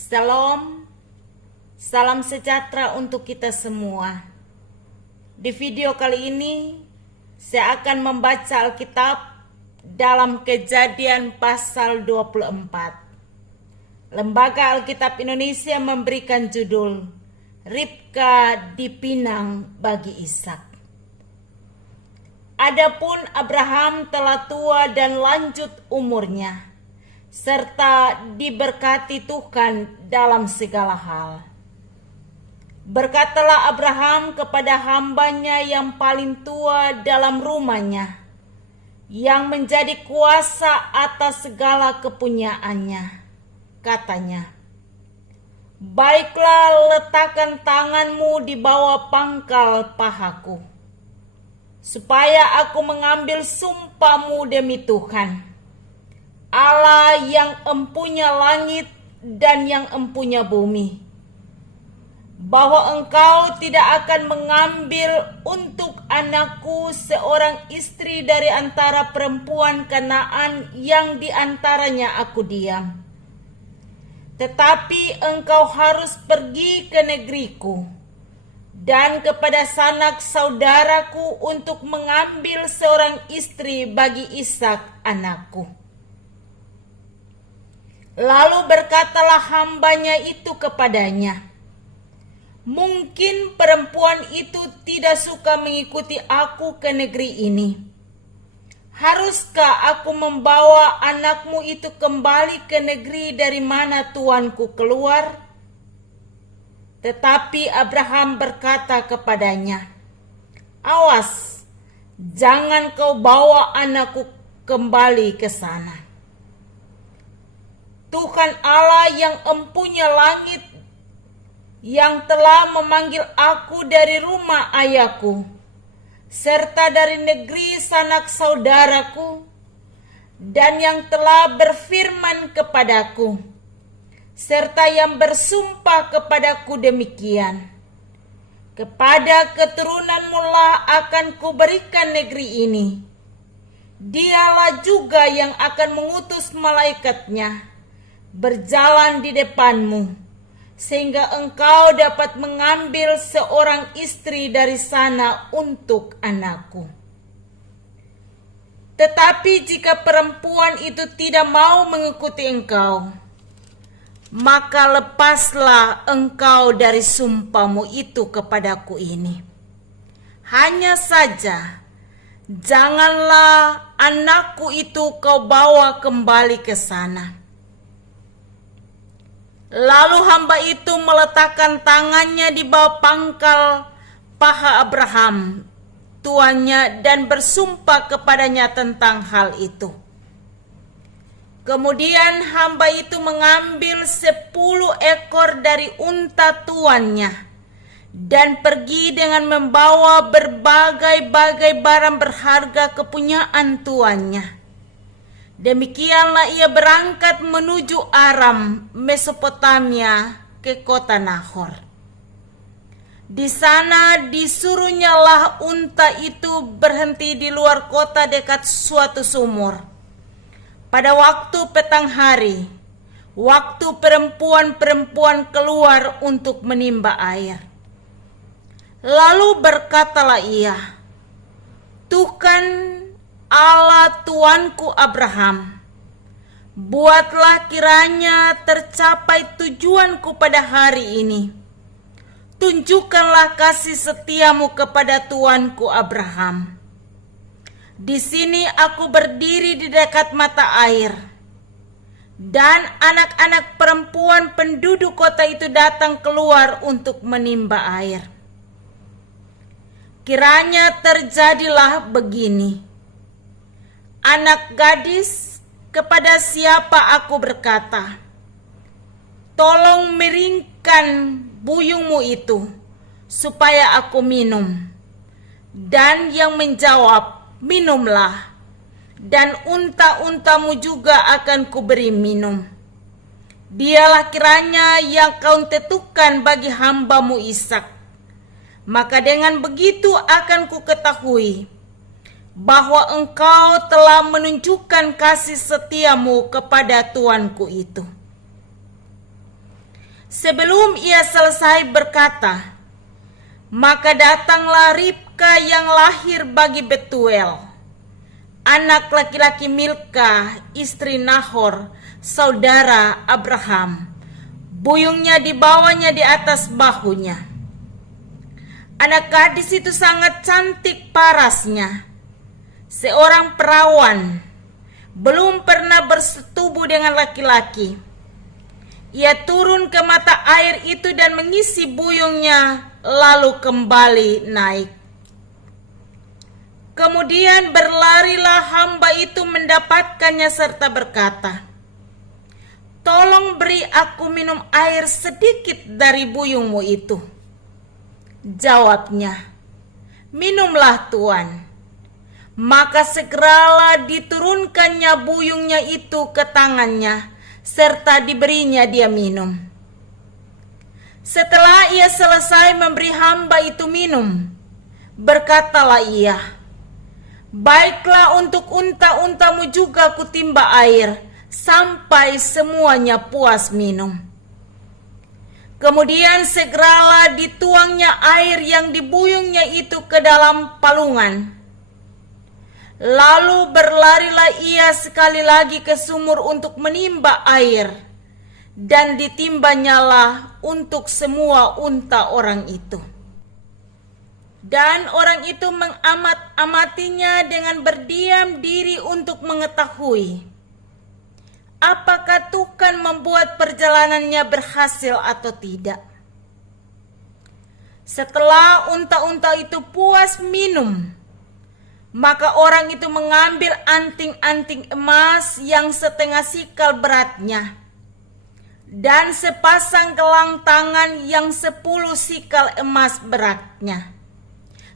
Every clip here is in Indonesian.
Shalom, salam sejahtera untuk kita semua. Di video kali ini, saya akan membaca Alkitab dalam Kejadian pasal 24. Lembaga Alkitab Indonesia memberikan judul Ribka dipinang bagi Ishak. Adapun Abraham telah tua dan lanjut umurnya, serta diberkati Tuhan dalam segala hal. Berkatalah Abraham kepada hambanya yang paling tua dalam rumahnya, yang menjadi kuasa atas segala kepunyaannya. Katanya, "Baiklah, letakkan tanganmu di bawah pangkal pahaku, supaya aku mengambil sumpahmu demi Tuhan, Allah yang empunya langit dan yang empunya bumi, bahwa engkau tidak akan mengambil untuk anakku seorang istri dari antara perempuan Kanaan yang di antaranya aku diam. Tetapi engkau harus pergi ke negeriku dan kepada sanak saudaraku untuk mengambil seorang istri bagi Ishak anakku." Lalu berkatalah hambanya itu kepadanya, "Mungkin perempuan itu tidak suka mengikuti aku ke negeri ini. Haruskah aku membawa anakmu itu kembali ke negeri dari mana tuanku keluar?" Tetapi Abraham berkata kepadanya, "Awas, jangan kau bawa anakku kembali ke sana. Tuhan Allah yang empunya langit, yang telah memanggil aku dari rumah ayahku, serta dari negeri sanak saudaraku, dan yang telah berfirman kepadaku, serta yang bersumpah kepadaku demikian, kepada keturunanmu lah akan kuberikan negeri ini. Dialah juga yang akan mengutus malaikatnya berjalan di depanmu, sehingga engkau dapat mengambil seorang istri dari sana untuk anakku. Tetapi jika perempuan itu tidak mau mengikuti engkau, maka lepaslah engkau dari sumpahmu itu kepadaku ini. Hanya saja, janganlah anakku itu kau bawa kembali ke sana." Lalu hamba itu meletakkan tangannya di bawah pangkal paha Abraham, tuannya, dan bersumpah kepadanya tentang hal itu. Kemudian hamba itu mengambil 10 ekor dari unta tuannya dan pergi dengan membawa berbagai-bagai barang berharga kepunyaan tuannya. Demikianlah ia berangkat menuju Aram, Mesopotamia, ke kota Nahor. Di sana disuruhnyalah unta itu berhenti di luar kota dekat suatu sumur. Pada waktu petang hari, waktu perempuan-perempuan keluar untuk menimba air. Lalu berkatalah ia, "Tuhan Allah tuanku Abraham, buatlah kiranya tercapai tujuanku pada hari ini. Tunjukkanlah kasih setiamu kepada tuanku Abraham. Di sini aku berdiri di dekat mata air, dan anak-anak perempuan penduduk kota itu datang keluar untuk menimba air. Kiranya terjadilah begini. Anak gadis kepada siapa aku berkata, 'Tolong miringkan buyungmu itu, supaya aku minum,' dan yang menjawab, 'Minumlah,' dan unta-untamu juga akan kuberi minum. Dialah kiranya yang kau tentukan bagi hambamu Ishak. Maka dengan begitu akan kuketahui bahwa engkau telah menunjukkan kasih setiamu kepada tuanku itu." Sebelum ia selesai berkata, maka datanglah Ribka yang lahir bagi Betuel, anak laki-laki Milka, istri Nahor, saudara Abraham. Buyungnya dibawanya di atas bahunya. Anak gadis itu sangat cantik parasnya, seorang perawan, belum pernah bersetubuh dengan laki-laki. Ia turun ke mata air itu dan mengisi buyungnya, lalu kembali naik. Kemudian berlarilah hamba itu mendapatkannya serta berkata, tolong beri aku minum air sedikit dari buyungmu itu. Jawabnya, minumlah Tuan. Maka segeralah diturunkannya buyungnya itu ke tangannya, serta diberinya dia minum. Setelah ia selesai memberi hamba itu minum, berkatalah ia, baiklah untuk unta-untamu juga kutimba air, sampai semuanya puas minum. Kemudian segeralah dituangnya air yang dibuyungnya itu ke dalam palungan. Lalu berlarilah ia sekali lagi ke sumur untuk menimba air, dan ditimbanyalah untuk semua unta orang itu. Dan orang itu mengamat-amatinya dengan berdiam diri untuk mengetahui apakah Tuhan membuat perjalanannya berhasil atau tidak. Setelah unta-unta itu puas minum, maka orang itu mengambil anting-anting emas yang setengah sikal beratnya, dan sepasang gelang tangan yang 10 sikal emas beratnya,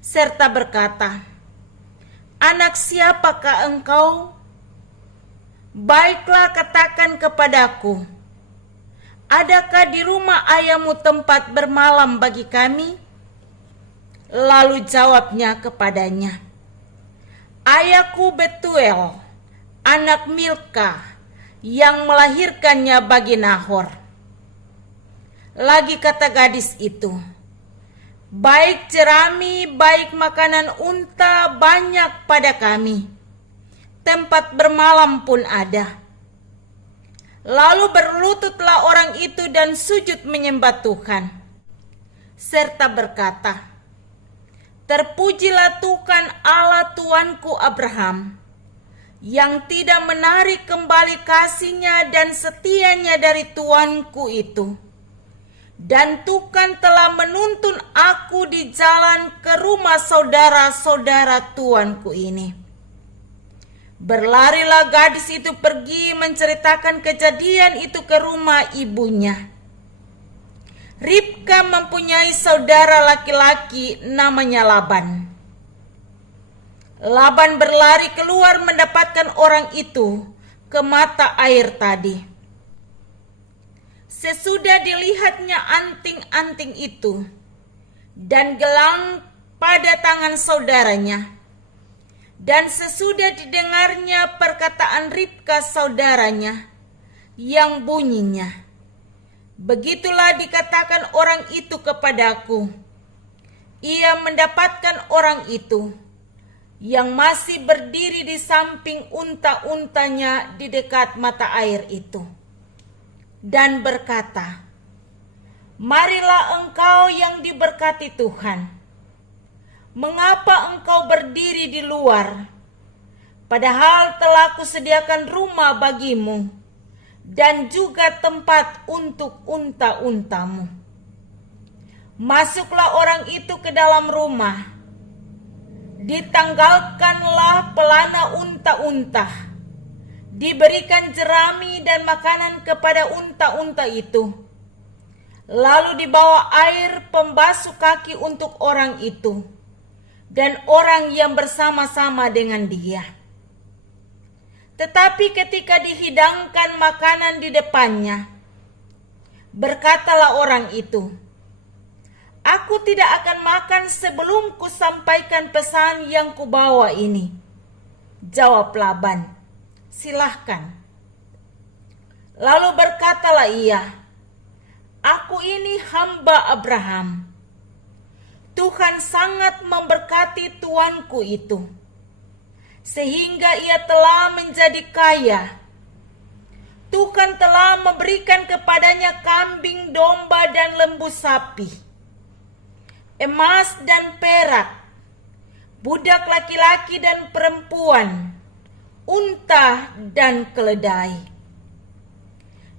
serta berkata, anak siapakah engkau? Baiklah katakan kepadaku, adakah di rumah ayahmu tempat bermalam bagi kami? Lalu jawabnya kepadanya, ayahku Betuel, anak Milka, yang melahirkannya bagi Nahor. Lagi kata gadis itu, baik jerami, baik makanan unta banyak pada kami, tempat bermalam pun ada. Lalu berlututlah orang itu dan sujud menyembah Tuhan, serta berkata, terpujilah Tuhan Allah Tuanku Abraham, yang tidak menarik kembali kasihnya dan setianya dari tuanku itu. Dan Tuhan telah menuntun aku di jalan ke rumah saudara-saudara tuanku ini. Berlarilah gadis itu pergi menceritakan kejadian itu ke rumah ibunya. Ribka mempunyai saudara laki-laki namanya Laban. Laban berlari keluar mendapatkan orang itu ke mata air tadi. Sesudah dilihatnya anting-anting itu dan gelang pada tangan saudaranya, dan sesudah didengarnya perkataan Ribka saudaranya yang bunyinya, begitulah dikatakan orang itu kepadaku, ia mendapatkan orang itu yang masih berdiri di samping unta-untanya di dekat mata air itu, dan berkata, marilah engkau yang diberkati Tuhan, mengapa engkau berdiri di luar, padahal telah kusediakan rumah bagimu, dan juga tempat untuk unta-untamu. Masuklah orang itu ke dalam rumah, ditanggalkanlah pelana unta-unta, diberikan jerami dan makanan kepada unta-unta itu, lalu dibawa air pembasuh kaki untuk orang itu dan orang yang bersama-sama dengan dia. Tetapi ketika dihidangkan makanan di depannya, berkatalah orang itu, aku tidak akan makan sebelum kusampaikan pesan yang kubawa ini. Jawab Laban, silahkan. Lalu berkatalah ia, Aku ini hamba Abraham. Tuhan sangat memberkati tuanku itu, sehingga ia telah menjadi kaya. Tuhan telah memberikan kepadanya kambing, domba, dan lembu sapi, emas dan perak, budak laki-laki dan perempuan, unta dan keledai.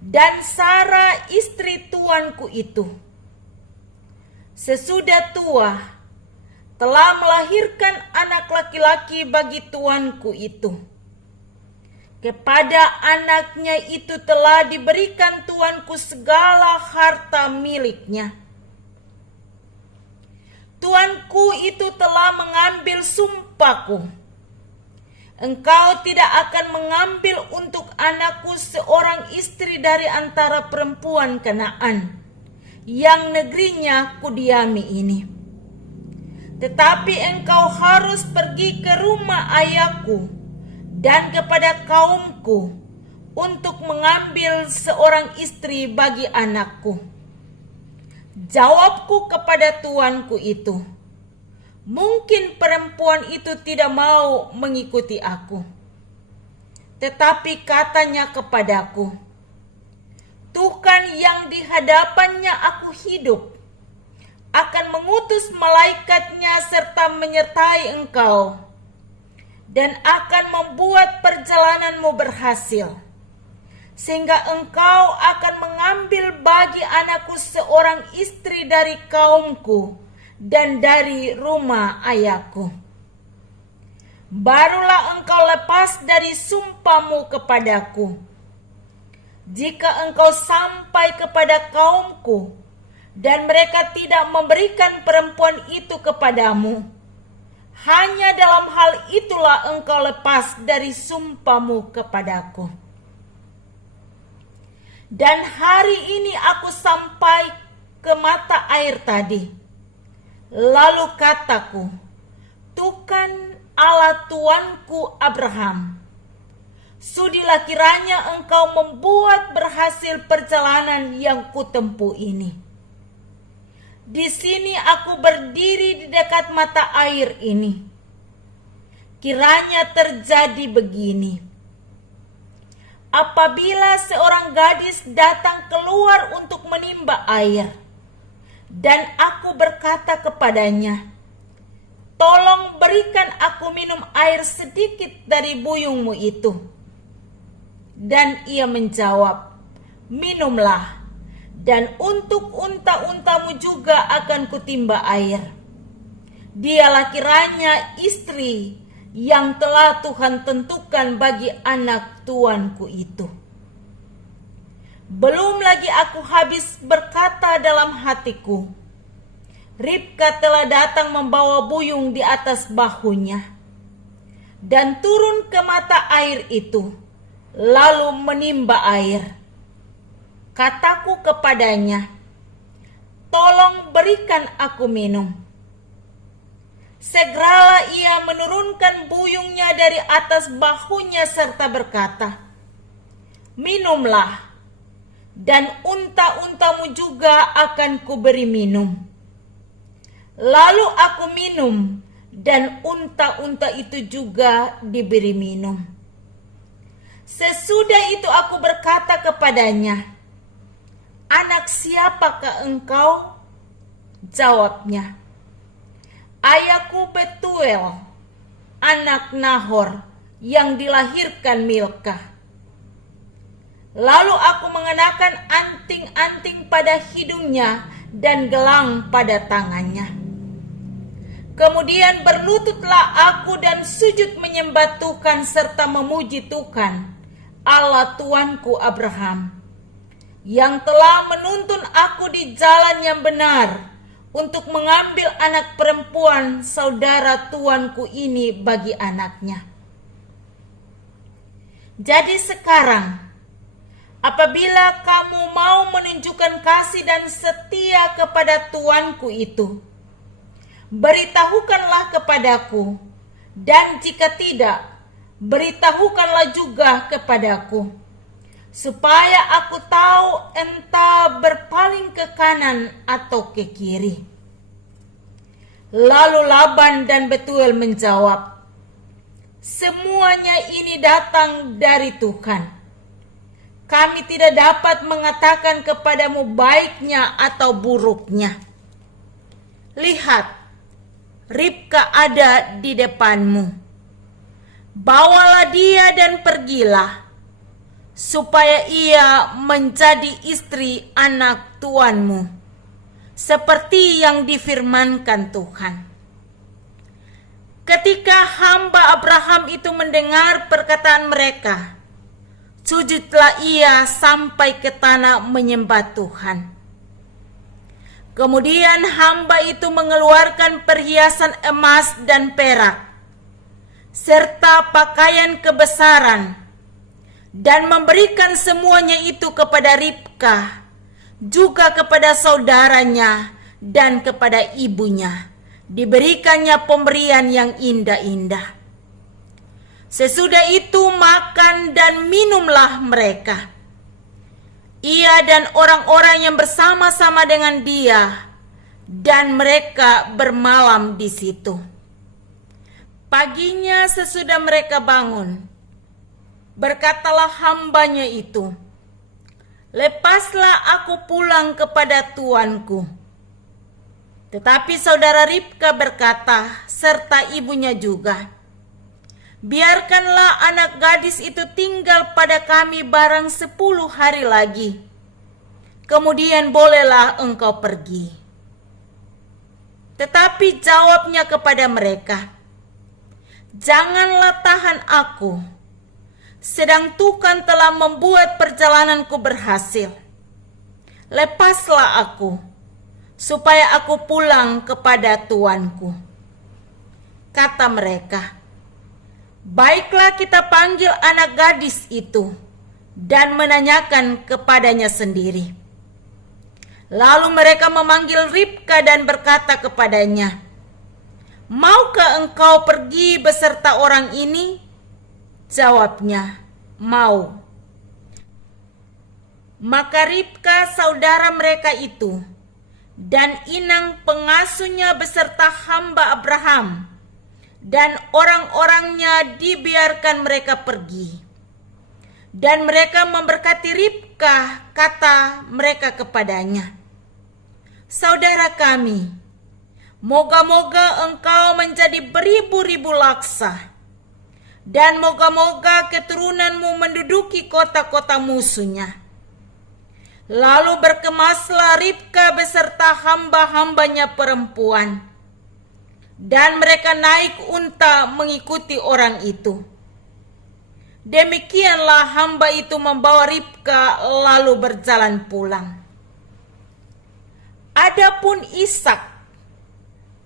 Dan Sara istri tuanku itu, sesudah tua, telah melahirkan anak laki-laki bagi tuanku itu. Kepada anaknya itu telah diberikan tuanku segala harta miliknya. Tuanku itu telah mengambil sumpahku. Engkau tidak akan mengambil untuk anakku seorang istri dari antara perempuan Kanaan, yang negerinya kudiami ini. Tetapi engkau harus pergi ke rumah ayahku dan kepada kaumku untuk mengambil seorang istri bagi anakku. Jawabku kepada tuanku itu, mungkin perempuan itu tidak mau mengikuti aku. Tetapi katanya kepadaku, Tuhan yang di hadapannya aku hidup akan mengutus malaikatnya serta menyertai engkau, dan akan membuat perjalananmu berhasil, sehingga engkau akan mengambil bagi anakku seorang istri dari kaumku dan dari rumah ayahku. Barulah engkau lepas dari sumpahmu kepadaku. Jika engkau sampai kepada kaumku dan mereka tidak memberikan perempuan itu kepadamu, hanya dalam hal itulah engkau lepas dari sumpahmu kepadaku. Dan hari ini aku sampai ke mata air tadi. Lalu kataku, Tuhan Allah tuanku Abraham, sudilah kiranya engkau membuat berhasil perjalanan yang kutempuh ini. Di sini aku berdiri di dekat mata air ini. Kiranya terjadi begini. Apabila seorang gadis datang keluar untuk menimba air, dan aku berkata kepadanya, tolong berikan aku minum air sedikit dari buyungmu itu. Dan ia menjawab, minumlah. Dan untuk unta-untamu juga akan kutimba air. Dialah kiranya istri yang telah Tuhan tentukan bagi anak tuanku itu. Belum lagi aku habis berkata dalam hatiku, Ribka telah datang membawa buyung di atas bahunya, dan turun ke mata air itu, lalu menimba air. Kataku kepadanya, tolong berikan aku minum. Segeralah ia menurunkan buyungnya dari atas bahunya serta berkata, minumlah, dan unta-untamu juga akan kuberi minum. Lalu aku minum, dan unta-unta itu juga diberi minum. Sesudah itu aku berkata kepadanya, anak siapakah engkau? Jawabnya, ayahku Betuel, anak Nahor yang dilahirkan Milka. Lalu aku mengenakan anting-anting pada hidungnya dan gelang pada tangannya. Kemudian berlututlah aku dan sujud menyembah Tuhan serta memuji Tuhan, Allah tuanku Abraham, yang telah menuntun aku di jalan yang benar untuk mengambil anak perempuan saudara tuanku ini bagi anaknya. Jadi sekarang, apabila kamu mau menunjukkan kasih dan setia kepada tuanku itu, beritahukanlah kepadaku, dan jika tidak, beritahukanlah juga kepadaku, supaya aku tahu entah berpaling berpaling ke kanan atau ke kiri. Lalu Laban dan Betuel menjawab, semuanya ini datang dari Tuhan. Kami tidak dapat mengatakan kepadamu baiknya atau buruknya. Lihat, Ribka ada di depanmu. Bawalah dia dan pergilah, supaya ia menjadi istri anak tuanmu, seperti yang difirmankan Tuhan. Ketika hamba Abraham itu mendengar perkataan mereka, sujudlah ia sampai ke tanah menyembah Tuhan. Kemudian hamba itu mengeluarkan perhiasan emas dan perak, serta pakaian kebesaran, dan memberikan semuanya itu kepada Ribka, juga kepada saudaranya dan kepada ibunya. Diberikannya pemberian yang indah-indah. Sesudah itu makan dan minumlah mereka, ia dan orang-orang yang bersama-sama dengan dia, dan mereka bermalam di situ. Paginya sesudah mereka bangun, berkatalah hambanya itu, lepaslah aku pulang kepada tuanku. Tetapi saudara Ribka berkata, serta ibunya juga, biarkanlah anak gadis itu tinggal pada kami barang 10 hari lagi. Kemudian bolehlah engkau pergi. Tetapi jawabnya kepada mereka, janganlah tahan aku, sedang Tuhan telah membuat perjalananku berhasil. Lepaslah aku, supaya aku pulang kepada tuanku. Kata mereka, baiklah kita panggil anak gadis itu dan menanyakan kepadanya sendiri. Lalu mereka memanggil Ribka dan berkata kepadanya, maukah engkau pergi beserta orang ini? Jawabnya, mau. Maka Ribka saudara mereka itu dan inang pengasuhnya beserta hamba Abraham dan orang-orangnya dibiarkan mereka pergi. Dan mereka memberkati Ribka, kata mereka kepadanya, saudara kami, moga-moga engkau menjadi beribu-ribu laksa, dan moga-moga keturunanmu menduduki kota-kota musuhnya. Lalu berkemaslah Ribka beserta hamba-hambanya perempuan, dan mereka naik unta mengikuti orang itu. Demikianlah hamba itu membawa Ribka lalu berjalan pulang. Adapun Ishak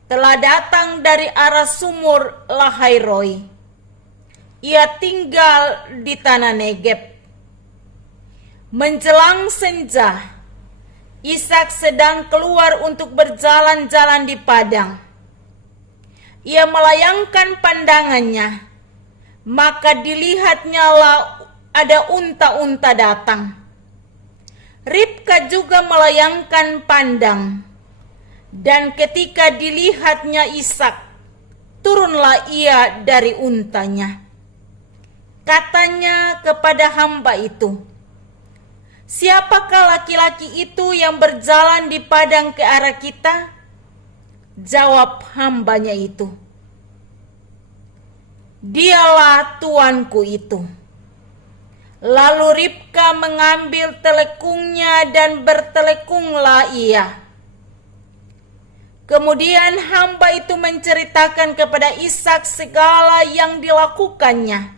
telah datang dari arah sumur Lahairoi. Ia tinggal di tanah Negeb. Menjelang senja, Ishak sedang keluar untuk berjalan-jalan di padang. Ia melayangkan pandangannya, maka dilihatnyalah ada unta-unta datang. Ribka juga melayangkan pandang, dan ketika dilihatnya Ishak, turunlah ia dari untanya. Katanya kepada hamba itu, siapakah laki-laki itu yang berjalan di padang ke arah kita? Jawab hambanya itu, dialah tuanku itu. Lalu Ribka mengambil telekungnya dan bertelekunglah ia. Kemudian hamba itu menceritakan kepada Ishak segala yang dilakukannya.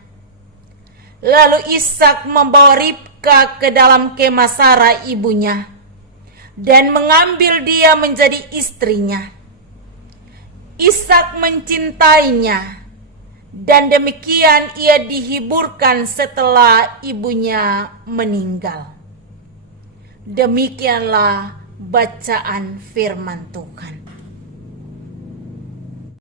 Lalu Ishak membawa Ribka ke dalam kemah Sarah ibunya dan mengambil dia menjadi istrinya. Ishak mencintainya, dan demikian ia dihiburkan setelah ibunya meninggal. Demikianlah bacaan firman Tuhan.